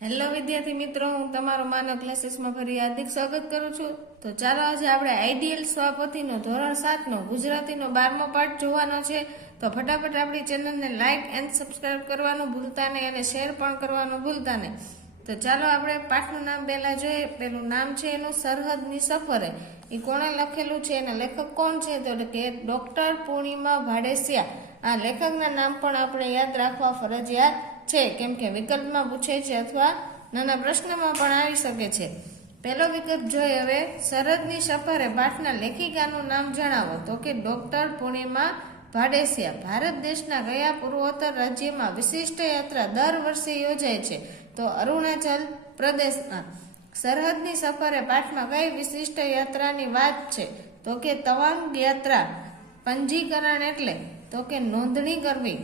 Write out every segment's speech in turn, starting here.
Hello વિદ્યાર્થી મિત્રો, હું તમારો માનવ ક્લાસીસમાં ફરી હાર્દિક સ્વાગત કરું છું. તો ચાલો આજે આપણે આઈડિયલ સ્વાપતિનો ધોરણ 7 નો ગુજરાતીનો 12મો પાઠ જોવાનો છે. તો ફટાફટ આપણી ચેનલને લાઇક એન્ડ સબસ્ક્રાઇબ કરવાનું ભૂલતા નહીં અને શેર પણ કરવાનું ભૂલતા નહીં. તો ચાલો આપણે પાઠનું નામ પહેલા જોઈએ. પેલું નામ છે એનું સરહદની સફરે. એ કોણે લખેલું છે, એના લેખક કોણ છે? તો કે ડોક્ટર પૂર્ણિમા ભાડેસિયા. આ લેખકના નામ પણ આપણે યાદ રાખવા ફરજિયાત છે, કેમ કે વિકલ્પમાં પૂછે છે અથવા નાના પ્રશ્નમાં પણ આવી શકે છે. પહેલો વિકલ્પ જોઈએ હવે. સરહદની સફરે પાઠના લેખિકાનું નામ જણાવો. તો કે ડોક્ટર પૂર્ણિમા ભાડેસિયા. ભારત દેશના કયા પૂર્વોત્તર રાજ્યમાં વિશિષ્ટ યાત્રા દર વર્ષે યોજાય છે? તો અરુણાચલ પ્રદેશના. સરહદની સફરે પાઠમાં કઈ વિશિષ્ટ યાત્રાની વાત છે? તો કે તવાંગ યાત્રા. પંજીકરણ એટલે તો કે નોંધણી કરવી.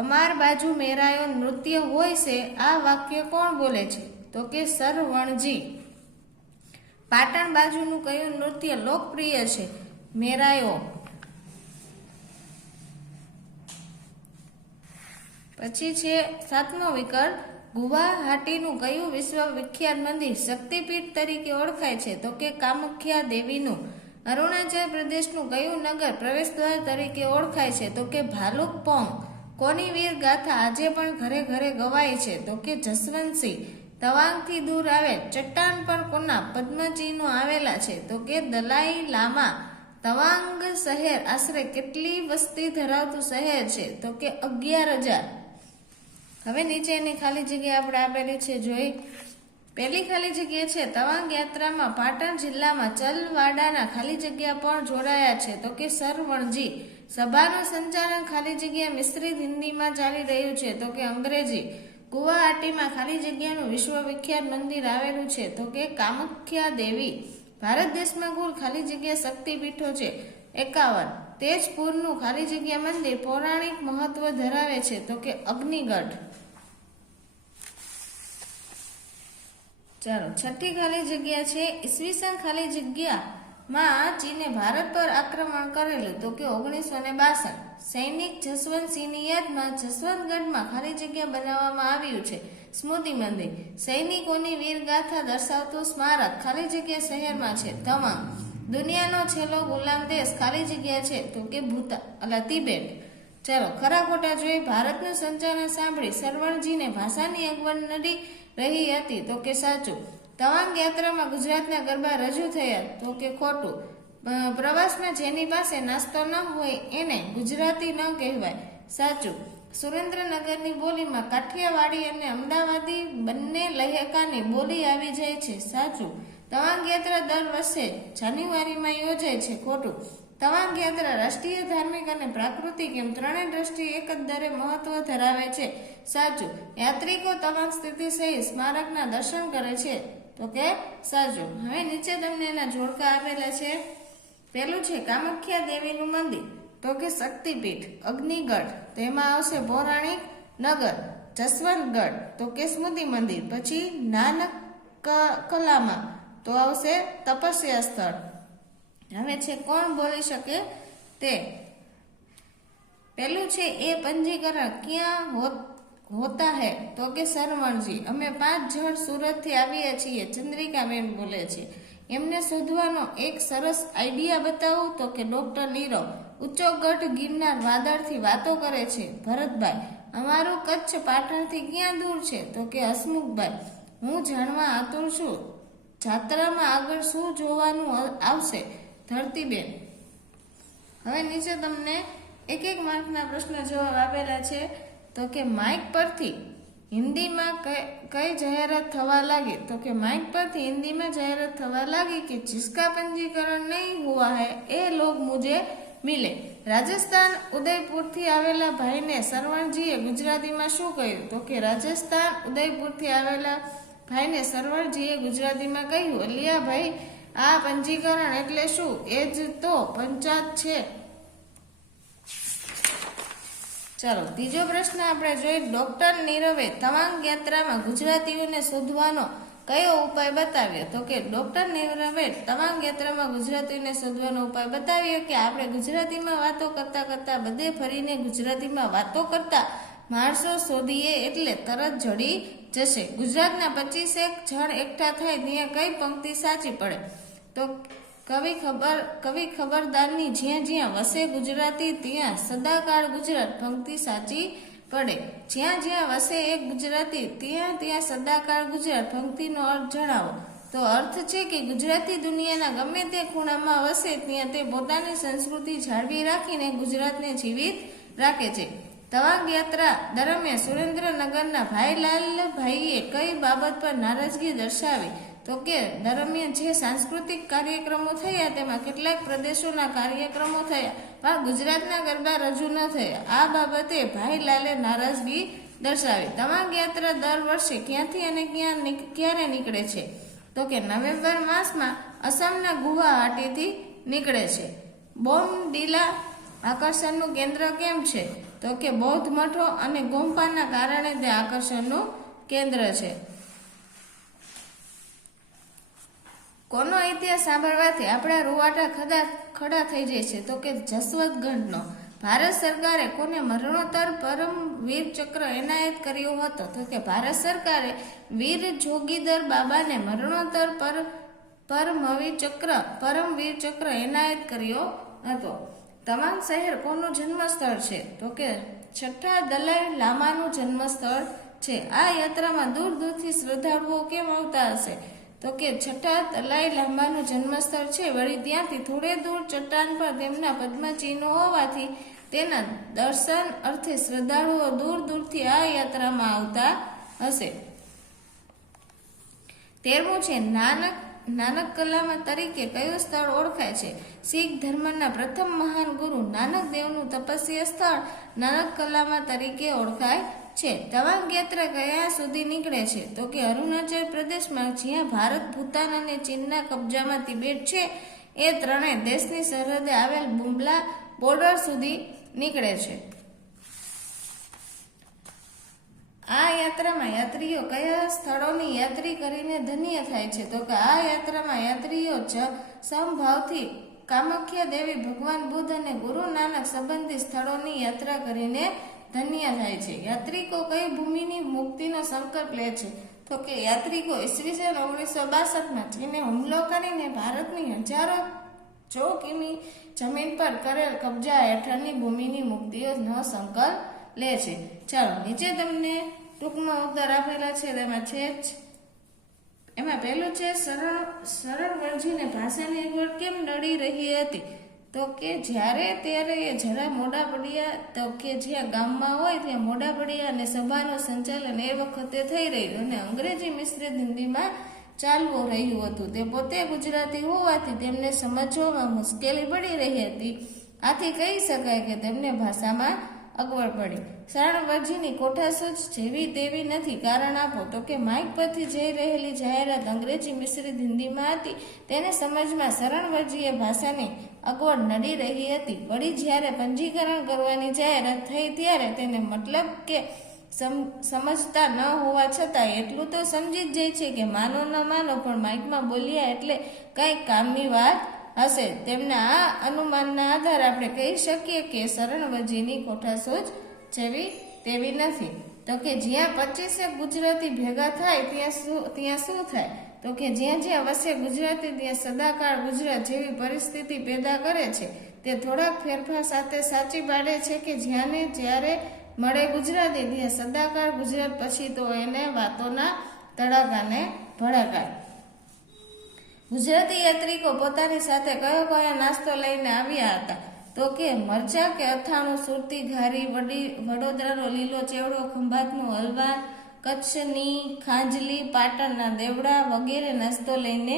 અમાર બાજુ મેરાયો નૃત્ય હોય છે, આ વાક્ય કોણ બોલે છે? તો કે સરવણજી. પાટણ બાજુનું કયું નૃત્ય લોકપ્રિય છે? મેરાયો. પછી છે 7મો વિકલ્પ. ગુવાહાટીનું કયું વિશ્વ વિખ્યાત મંદિર શક્તિપીઠ તરીકે ઓળખાય છે? તો કે કામાખ્યા દેવીનું. અરુણાચલ પ્રદેશનું કયું નગર પ્રવેશદ્વાર તરીકે ઓળખાય છે? તો કે ભાલુકપોંગ. કોની વીર ગાથા આજે પણ ઘરે ઘરે ગવાય છે? તો કે જસવંતસિંહ. તવાંગથી દૂર આવેલ ચટ્ટાન પર કોના પદ્મચિહ્નો આવેલા છે? તો કે દલાઈ લામા. તવાંગ શહેર આશરે કેટલી વસ્તી ધરાવતું શહેર છે? તો કે 11,000. હવે નીચેની ખાલી જગ્યા આપણે આપેલી છે જોઈ. પહેલી ખાલી જગ્યા છે તવાંગ યાત્રામાં પાટણ જિલ્લામાં ચલવાડાના ખાલી જગ્યા પણ જોડાયા છે? તો કે સરવણજી. સભાનું સંચાલન ખાલી જગ્યા મિશ્રિત હિન્દીમાં ચાલી રહ્યું છે? તો કે અંગ્રેજી. ગુવાહાટીમાં ખાલી જગ્યાનું વિશ્વ વિખ્યાત મંદિર આવેલું છે? તો કે કામાખ્યા દેવી. ભારત દેશમાં કુલ ખાલી જગ્યા શક્તિપીઠો છે 51. તેજપુરનું ખાલી જગ્યા મંદિર પૌરાણિક મહત્વ ધરાવે છે? તો કે અગ્નિગઢ. ચાલો છઠ્ઠી ખાલી જગ્યા છે. ઈસવીસન ખાલી જગ્યામાં ચીને ભારત પર આક્રમણ કરેલું? તો કે 1962. સૈનિક જસવંતસિંહની યાદમાં જસવંતગઢમાં ખાલી જગ્યા બનાવવામાં આવ્યું છે? સ્મૃતિ મંદિર. સૈનિકોની વીરગાથા દર્શાવતું સ્મારક ખાલી જગ્યા શહેરમાં છે? તવાંગ. દુનિયાનો છેલ્લો ગુલામ દેશ ખાલી જગ્યા છે? તો કે તિબેટ. ચાલો ખરા ખોટા જોઈએ. ભારતનું સંચાલન સાંભળી સરવણજીને ભાષાની અગવડ નડી રહી હતી? તો કે સાચું. તવાંગ યાત્રામાં ગુજરાતના ગરબા રજૂ થયા? તો કે ખોટું. પ્રવાસમાં જેની પાસે નાસ્તો ન હોય એને ગુજરાતી ન કહેવાય? સાચું. સુરેન્દ્રનગરની બોલીમાં કાઠિયાવાડી અને અમદાવાદી બંને લહેકાની બોલી આવી જાય છે? સાચું. તવાંગ યાત્રા દર વર્ષે જાન્યુઆરીમાં યોજાય છે? ખોટું. તવાંગ યાત્રા રાષ્ટ્રીય, ધાર્મિક અને પ્રાકૃતિક એમ ત્રણેય દ્રષ્ટિએ એક જ દરે મહત્વ ધરાવે છે? સાચું. યાત્રિકો તવાંગ સ્થિતિ સહિત સ્મારકના દર્શન કરે છે? તો કે સાચું. હવે નીચે તમને એના જોડકા આપેલા છે. પેલું છે કામાખ્યા દેવીનું મંદિર? તો કે શક્તિપીઠ. અગ્નિગઢ તેમાં આવશે પૌરાણિક નગર. જસવંતગઢ તો કે સ્મૃતિ મંદિર. પછી નાનકલામાં તો આવશે તપસ્યા સ્થળ. હવે છે કોણ બોલી શકે તે. પેલું છે એ પંજીકરણ ક્યાં હોતા હૈ? તો કે સરવણજી. અમે 5 જણ સુરતથી આવીએ છીએ, ચંદ્રિકાબેન બોલે છે. એમને શોધવાનો એક સરસ આઈડિયા બતાવું? તો કે ડોક્ટર નીરવ. ઊંચો ગઢ ગિરનાર વાદળથી વાતો કરે છે? ભરતભાઈ. અમારું કચ્છ પાટણથી ક્યાં દૂર છે? તો કે હસમુખભાઈ. હું જાણવા આતુર છું, જાત્રામાં આગળ શું જોવાનું આવશે? ધરતીબેન. હવે નીચે તમને એક માર્કના પ્રશ્ન જવાબ આપેલા છે. તો કે માઇક પરથી હિન્દીમાં કઈ જાહેરાત થવા લાગી? તો કે માઇક પરથી હિન્દીમાં જાહેરાત થવા લાગી કે जिसका पंजीकरण नहीं हुआ है એ लोग मुझे मिले. રાજસ્થાન ઉદયપુરથી આવેલા ભાઈને સરવણજીએ ગુજરાતીમાં શું કહ્યું? તો કે રાજસ્થાન ઉદયપુરથી આવેલા ભાઈને સરવણજીએ ગુજરાતીમાં કહ્યું, અલિયા ભાઈ, આ પંજીકરણ એટલે શું? એ જ તો પંચાયત છે. ચાલો ત્રીજો પ્રશ્ન આપણે જોઈએ. ડોક્ટર નીરવે તવાંગ યાત્રામાં ગુજરાતીઓને શોધવાનો કયો ઉપાય બતાવ્યો? તો કે ડોક્ટર નીરવે તવાંગ યાત્રામાં ગુજરાતીઓને શોધવાનો ઉપાય બતાવ્યો કે આપણે ગુજરાતીમાં વાતો કરતા કરતા બધે ફરીને ગુજરાતીમાં વાતો કરતા માણસો શોધીએ એટલે તરત જડી જશે. ગુજરાતના 25 જણ એકઠા થાય ત્યાં કઈ પંક્તિ સાચી પડે? તો કવિ ખબરદારની જ્યાં જ્યાં વસે ગુજરાતી ત્યાં સદાકાળ ગુજરાત પંક્તિ સાચી પડે. જ્યાં જ્યાં વસે એક ગુજરાતી ત્યાં ત્યાં સદાકાળ ગુજરાત પંક્તિનો અર્થ જણાવો. તો અર્થ છે કે ગુજરાતી દુનિયાના ગમે તે ખૂણામાં વસે ત્યાં તે પોતાની સંસ્કૃતિ જાળવી રાખીને ગુજરાતને જીવિત રાખે છે. તવાંગ યાત્રા દરમિયાન સુરેન્દ્રનગરના ભાઈલાલભાઈએ કઈ બાબત પર નારાજગી દર્શાવી? તો કે દરમિયાન જે સાંસ્કૃતિક કાર્યક્રમો થયા તેમાં કેટલાક પ્રદેશોના કાર્યક્રમો થયા પણ ગુજરાતના ગરબા રજૂ ન થયા. આ બાબતે ભાઈલાલે નારાજગી દર્શાવી. તવાંગ યાત્રા દર વર્ષે ક્યાંથી અને ક્યારે નીકળે છે? તો કે નવેમ્બર માસમાં અસમના ગુવાહાટીથી નીકળે છે. બોમડીલા આકર્ષણનું કેન્દ્ર કેમ છે? તો કે બૌદ્ધ મઠો અને ગોમ્પાના કારણે તે આકર્ષણનું કેન્દ્ર છે. કોનો ઇતિહાસ સાંભળવાથી આપણા રૂવાટા ખડા થઈ જાય છે? તો કે જસવંતગઢનો. ભારત સરકારે કોને મરણોત્તર પરમવીર ચક્ર એનાયત કર્યો હતો? તો કે ભારત સરકારે વીર જોગીધર બાબાને મરણોત્તર પરમવીર ચક્ર એનાયત કર્યો હતો. તવાંગ શહેર કોનું જન્મસ્થળ છે? તો કે છઠ્ઠા દલાઈ લામાનું જન્મસ્થળ છે. આ યાત્રામાં દૂર દૂરથી શ્રદ્ધાળુઓ કેમ આવતા હશે? તો કે છઠ્ઠા દલાઈ લામાનું જન્મસ્થળ છે. વળી ત્યાંથી થોડે દૂર ચટ્ટાન પર તેમના પદ્મચિહ્નો હોવાથી તેના દર્શન અર્થે શ્રદ્ધાળુઓ દૂર દૂરથી આ યાત્રામાં આવતા હશે. 13મું છે નાનક કલામાં તરીકે કયું સ્થળ ઓળખાય છે? શીખ ધર્મના પ્રથમ મહાન ગુરુ નાનક દેવનું તપસ્યા સ્થળ નાનક કલામાં તરીકે ઓળખાય છે. તવાંગ યાત્રા કયા સુધી નીકળે છે? તો કે અરુણાચલ પ્રદેશમાં જ્યાં ભારત, ભૂતાન અને ચીનના કબજામાં તિબેટ છે એ ત્રણેય દેશની સરહદે આવેલ બુમલા બોર્ડર સુધી નીકળે છે. આ યાત્રામાં યાત્રીઓ કયા સ્થળોની યાત્રી કરીને ધન્ય થાય છે? તો કે આ યાત્રામાં યાત્રીઓ સમભાવથી કામાખ્યા દેવી, ભગવાન બુદ્ધ અને ગુરુ નાનક સંબંધિત સ્થળોની યાત્રા કરીને ધન્ય થાય છે. યાત્રિકો કઈ ભૂમિની મુક્તિનો સંકલ્પ લે છે? તો કે યાત્રિકો ઈસવીસન 1962માં ચીને હુમલો કરીને ભારતની હજારો કિમી જમીન પર કરેલ કબજા હેઠળની ભૂમિની મુક્તિનો સંકલ્પ લે છે. ચાલો નીચે તમને ટૂંકમાં ઉત્તર આપેલા છે. એમાં પહેલું છે શરણવણજીને ભાષાની અગવડ કેમ નડી રહી હતી? તો કે જ્યારે ત્યારે એ જરા મોડા પડ્યા. તો કે જ્યાં ગામમાં હોય ત્યાં મોડા પડ્યા અને સભાનું સંચાલન એ વખતે થઈ રહ્યું અને અંગ્રેજી મિશ્રિત હિન્દીમાં ચાલવું રહ્યું હતું. તે પોતે ગુજરાતી હોવાથી તેમને સમજવામાં મુશ્કેલી પડી રહી હતી. આથી કહી શકાય કે તેમને ભાષામાં અગવડ પડી. શરણવણજીની કોઠાસૂઝ જેવી તેવી નથી. કારણ આપો? તો કે માઇક પરથી જઈ રહેલી જાહેરાત અંગ્રેજી મિશ્રિત હિન્દીમાં હતી. તેને સમજમાં શરણવણજીએ ભાષાની અગવડ નડી રહી હતી. વળી જ્યારે પંજીકરણ કરવાની જાહેરાત થઈ ત્યારે તેને મતલબ કે સમજતા ન હોવા છતાં એટલું તો સમજી જ જાય છે કે માનો ન માનો પણ માઇકમાં બોલ્યા એટલે કંઈક કામની વાત હશે. તેમના આ અનુમાનના આધારે આપણે કહી શકીએ કે શરણવણજીની કોઠાસૂઝ જેવી તેવી નથી. તો કે જ્યાં 25 ગુજરાતી ભેગા થાય ત્યાં શું થાય? તો કે જ્યાં જ્યાં વસે ગુજરાતી ત્યાં સદાકાળ ગુજરાત જેવી પરિસ્થિતિ પેદા કરે છે. તે થોડાક ફેરફાર સાથે સાચી પાડે છે કે જ્યાંને જ્યારે મળે ગુજરાતી ત્યાં સદાકાળ ગુજરાત. પછી તો એને વાતોના તડાકાને ભડાકાય. ગુજરાતી યાત્રિકો પોતાની સાથે કયો નાસ્તો લઈને આવ્યા હતા? તો કે મરચા કે અથાણું, સુરતી ઘારી, વડોદરાનો લીલો ચેવડો, ખંભાતનું હલવા, કચ્છની ખાંજલી, પાટણના દેવડા વગેરે નાસ્તો લઈને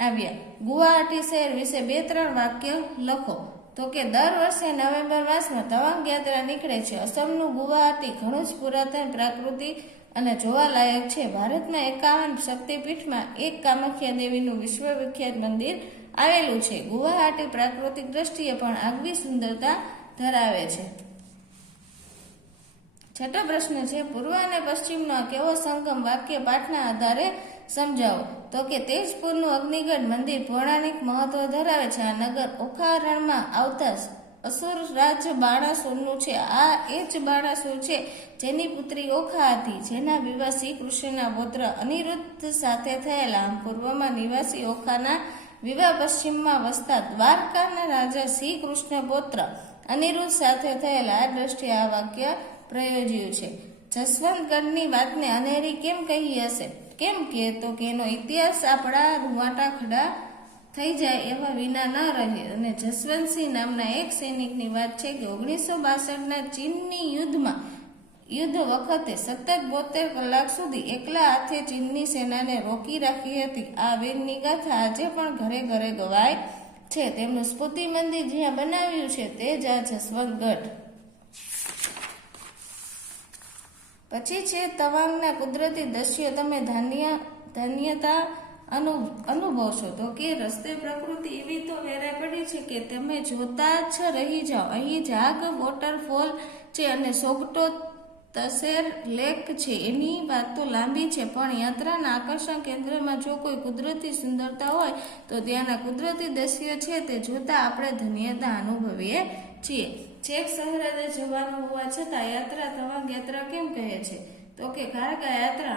આવ્યા. ગુવાહાટી શહેર વિશે 2-3 વાક્ય લખો. તો કે દર વર્ષે નવેમ્બર માસમાં તવાંગ યાત્રા નીકળે છે. અસમનું ગુવાહાટી ઘણું જ પુરાતન, પ્રાકૃતિક અને જોવાલાયક છે. ભારતમાં 51 શક્તિપીઠમાં એક કામાખ્યા દેવીનું વિશ્વવિખ્યાત મંદિર આવેલું છે. ગુવાહાટી પ્રાકૃતિક દ્રષ્ટિએ પણ આગવી સુંદરતા ધરાવે છે. છઠ્ઠો પ્રશ્ન છે પૂર્વ અને પશ્ચિમનો કેવો સંગમ વાક્ય પાઠના આધારે સમજાવો. તો કે તેજપુરનું અગ્નિગઢ મંદિર પૌરાણિક મહત્વ ધરાવે છે. આ નગર ઓખા રણમાં આવતા અસુર રાજ બાણાસુરનું છે. આ એ જ બાણાસુર છે જેની પુત્રી ઓખા હતી, જેના વિવાહ શ્રી કૃષ્ણના પુત્ર અનિરુદ્ધ સાથે થયેલા. પૂર્વમાં નિવાસી ઓખાના વિવાહ પશ્ચિમમાં વસતા દ્વારકાના રાજા શ્રી કૃષ્ણ પુત્ર અનિરુદ્ધ સાથે થયેલા. આ દ્રષ્ટિએ આ વાક્ય પ્રયોજ્યું છે. જસવંતગઢની વાતને અનેરી કેમ કહી હશે? કેમ કે તો કે એનો ઇતિહાસ આપણા રૂવાટા ખડા થઈ જાય એવા વિના ન રહે. અને જસવંતસિંહ નામના એક સૈનિકની વાત છે કે 1962ના ચીનની યુદ્ધ વખતે સતત 72 કલાક સુધી એકલા હાથે ચીનની સેનાને રોકી રાખી હતી. આ વીરની ગાથા આજે પણ ઘરે ઘરે ગવાય છે. તેમનું સ્મૃતિ મંદિર જ્યાં બનાવ્યું છે તે જ આ જસવંતગઢ. પછી છે તવાંગના કુદરતી દ્રશ્યો તમે ધન્યતા અનુભવશો. તો કે રસ્તે પ્રકૃતિ એવી તો વેરાઈ પડી છે કે તમે જોતા જ રહી જાઓ. અહીં જાગ વોટરફોલ છે અને સોગટો તસેર લેક છે. એની વાત તો લાંબી છે, પણ યાત્રાના આકર્ષણ કેન્દ્રમાં જો કોઈ કુદરતી સુંદરતા હોય તો ત્યાંના કુદરતી દ્રશ્યો છે તે જોતા આપણે ધન્યતા અનુભવીએ છીએ. છેક સરહદે જવાનું હોવા છતાં યાત્રા તવાંગ યાત્રા કેમ કહે છે? તો કે કારણ કે યાત્રા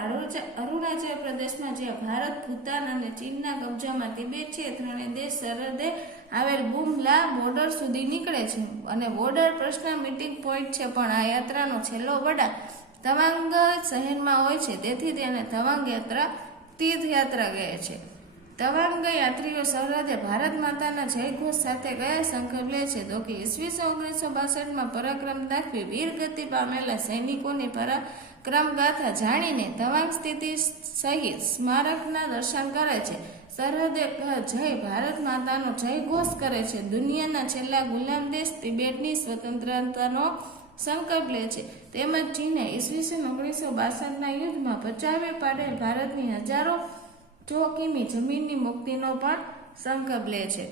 અરુણાચલ પ્રદેશમાં જ્યાં ભારત, ભૂતાન અને ચીનના કબજામાં તિબેટ છે, ત્રણેય દેશ સરહદે આવેલ બુમલા બોર્ડર સુધી નીકળે છે અને બોર્ડર પ્રશ્ન મીટિંગ પોઈન્ટ છે. પણ આ યાત્રાનો છેલ્લો પડાવ તવાંગ શહેરમાં હોય છે, તેથી તેને તવાંગ યાત્રા તીર્થયાત્રા કહે છે. તવાંગ યાત્રીઓ સરહદે ભારત માતાના જયઘોષ સાથે કયા સંકલ્પ લે છે? તો કે ઈસવીસન 1962માં પરાક્રમ દાખવી વીર ગતિ પામેલા સૈનિકોની પરાક્રમ ગાથા જાણીને તવાંગ સ્થિતિ સહિત સ્મારકના દર્શન કરે છે. સરહદે જય ભારત માતાનો જયઘોષ કરે છે. દુનિયાના છેલ્લા ગુલામ દેશ તિબેટની સ્વતંત્રતાનો સંકલ્પ લે છે. તેમજ ચીને ઈસવીસન 1962ના યુદ્ધમાં પચાવી પાડેલ ભારતની હજારો કિમી જમીનની મુક્તિનો પણ સંકલ્પ લે છે.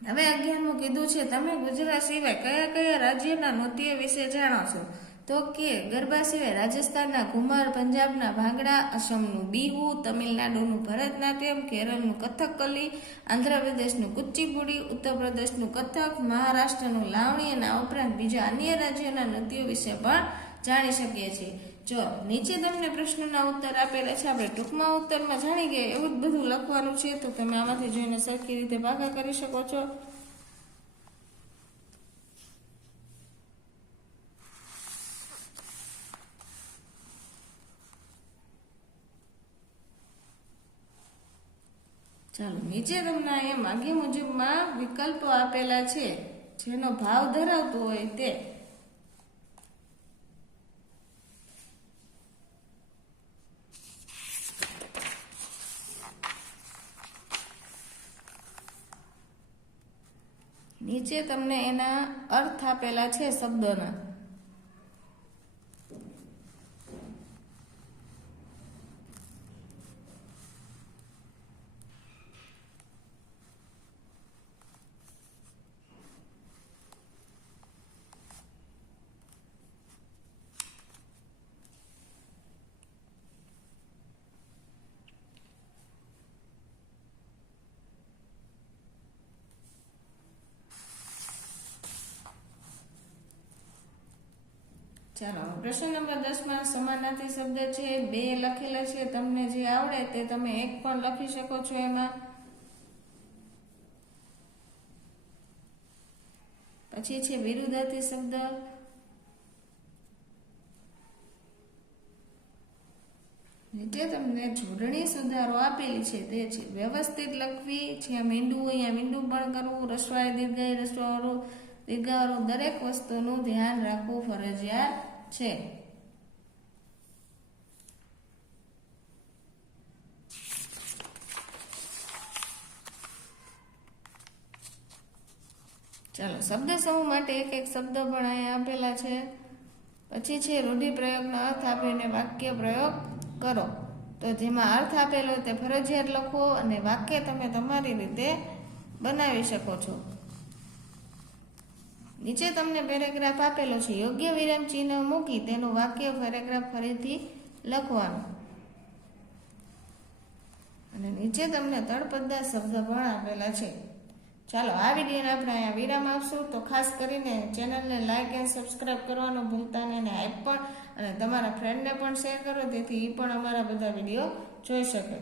હવે 11મું કીધું છે તમે ગુજરાત સિવાય કયા કયા રાજ્યના નૃત્ય વિશે જાણો છો? તો કે ગરબા સિવાય રાજસ્થાનના ઘુમર, પંજાબના ભાંગડા, અસમનું બિહુ, તમિલનાડુનું ભરતનાટ્યમ, કેરળનું કથકલી, આંધ્રપ્રદેશનું કુચીપુડી, ઉત્તર પ્રદેશનું કથક, મહારાષ્ટ્રનું લાવણી અને આ ઉપરાંત બીજા અન્ય રાજ્યોના નૃત્યો વિશે પણ જાણી શકીએ છીએ. જો નીચે તમને પ્રશ્નોના ઉત્તર આપેલા છે, આપણે ટૂંકમાં ઉત્તરમાં જાણી ગયા એવું જ બધું લખવાનું છે, તો તમે આમાંથી જોઈને સરખી રીતે ભાગા કરી શકો છો. ચાલો નીચે તમને અહીંયા માંગ્યા મુજબમાં વિકલ્પો આપેલા છે, જેનો ભાવ ધરાવતો હોય તે. નીચે તમને એના અર્થ આપેલા છે શબ્દોના. ચાલો પ્રશ્ન નંબર 10માં સમાનાર્થી શબ્દ છે, 2 લખેલા છે. તમને જે આવડે તે તમે 1 પણ લખી શકો છો. એમાં પછી છે વિરુદ્ધાર્થી શબ્દ. નીચે તમને જોડણી સુધારો આપેલી છે તે છે વ્યવસ્થિત લખવી. જ્યાં મીંડું હોય ત્યાં મીંડું પણ કરવું. રસવાળી દીર્ઘાય રસવાળું દીર્ઘાવાળું દરેક વસ્તુનું ધ્યાન રાખવું ફરજિયાત છે. ચાલો શબ્દ સમૂહ માટે એક એક શબ્દ પણ અહીંયા આપેલા છે. પછી છે રૂઢિપ્રયોગનો અર્થ આપીને વાક્ય પ્રયોગ કરો. તો જેમાં અર્થ આપેલો તે ફરજિયાત લખો અને વાક્ય તમે તમારી રીતે બનાવી શકો છો. નીચે તમને પેરેગ્રાફ આપેલો છે, યોગ્ય વિરામ ચિહ્ન મૂકી તેનું વાક્ય પેરેગ્રાફ ફરીથી લખવાનું. અને નીચે તમને તળપદા શબ્દ પણ આપેલા છે. ચાલો આ વિડીયોને આપણે અહીંયા વિરામ આપશું. તો ખાસ કરીને ચેનલને લાઇક એન્ડ સબસ્ક્રાઇબ કરવાનું ભૂલતા નહીં અને હાઈપ પણ અને તમારા ફ્રેન્ડને પણ શેર કરો, જેથી એ પણ અમારા બધા વિડીયો જોઈ શકે.